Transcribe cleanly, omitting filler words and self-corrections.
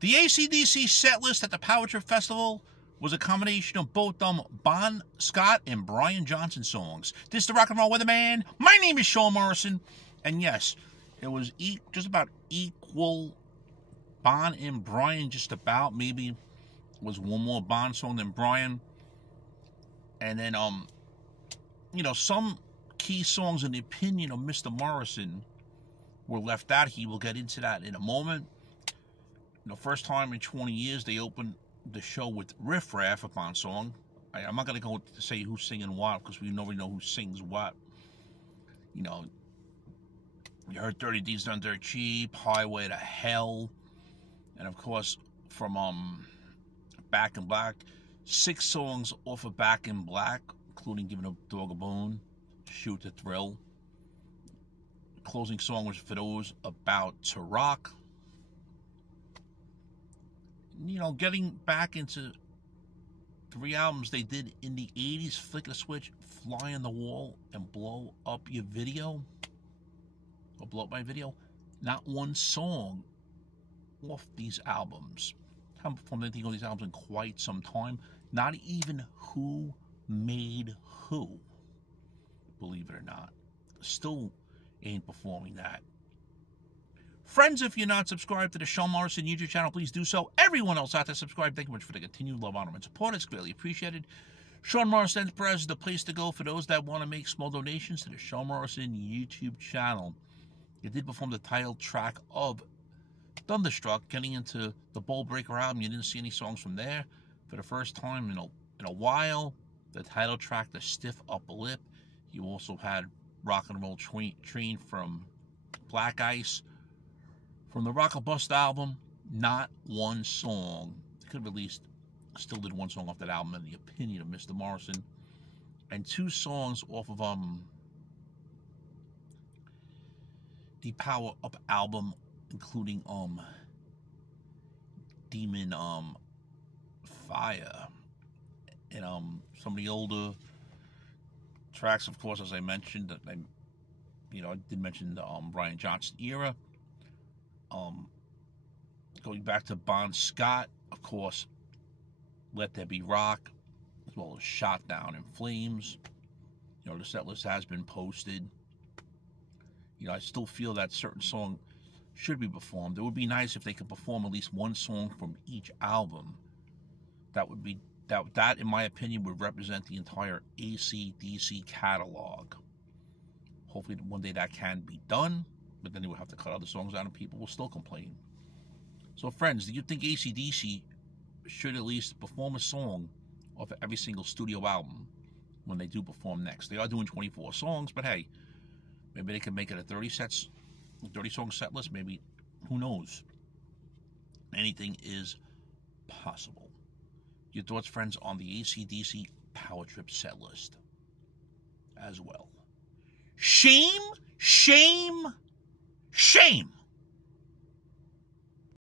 The AC/DC set list at the Power Trip Festival was a combination of both Bon Scott and Brian Johnson songs. This is the Rock and Roll Weatherman. My name is Sean Morrison. And yes, it was just about equal. Bon and Brian just about. Maybe was one more Bon song than Brian. And then, some key songs in the opinion of Mr. Morrison were left out. He will get into that in a moment. First time in 20 years they opened the show with Riff Raff, a Bon song. I'm not going to go to say who's singing what, because we already know who sings what. You heard Dirty Deeds Done Dirt Cheap, Highway to Hell, and of course from Back in Black. 6 songs off of Back in Black, including Giving a Dog a Bone, Shoot the Thrill. The closing song was for those about to rock. Getting back into 3 albums they did in the 80s, Flick a Switch, Fly on the Wall, and Blow Up Your Video, or Blow Up My Video. Not one song off these albums. Haven't performed anything on these albums in quite some time. Not even Who Made Who, believe it or not. Still ain't performing that. Friends, if you're not subscribed to the Sean Morrison YouTube channel, please do so. Everyone else out there, subscribe. Thank you much for the continued love, honor, and support. It's greatly appreciated. Sean Morrison Enterprise is the place to go for those that want to make small donations to the Sean Morrison YouTube channel. You did perform the title track of Thunderstruck, getting into the Bowl Breaker album. You didn't see any songs from there for the first time in a while. The title track, The Stiff Upper Lip. You also had Rock and Roll Train from Black Ice. From the Rock or Bust album, not one song. They could have released, still did one song off that album, in the opinion of Mr. Morrison. And 2 songs off of the Power Up album, including Demon Fire. And some of the older tracks, of course, as I mentioned, I did mention the Brian Johnson era. Going back to Bon Scott, of course, Let There Be Rock, as well as Shot Down in Flames. The set list has been posted. I still feel that certain song should be performed. It would be nice if they could perform at least one song from each album. That, in my opinion, would represent the entire AC/DC catalog. Hopefully one day that can be done, but then they would have to cut other songs out and people will still complain. So friends, do you think AC/DC should at least perform a song off of every single studio album when they do perform next? They are doing 24 songs, but hey, maybe they can make it a 30-song set list. Maybe, who knows? Anything is possible. Your thoughts, friends, on the AC/DC Power Trip set list as well. Shame, shame, shame.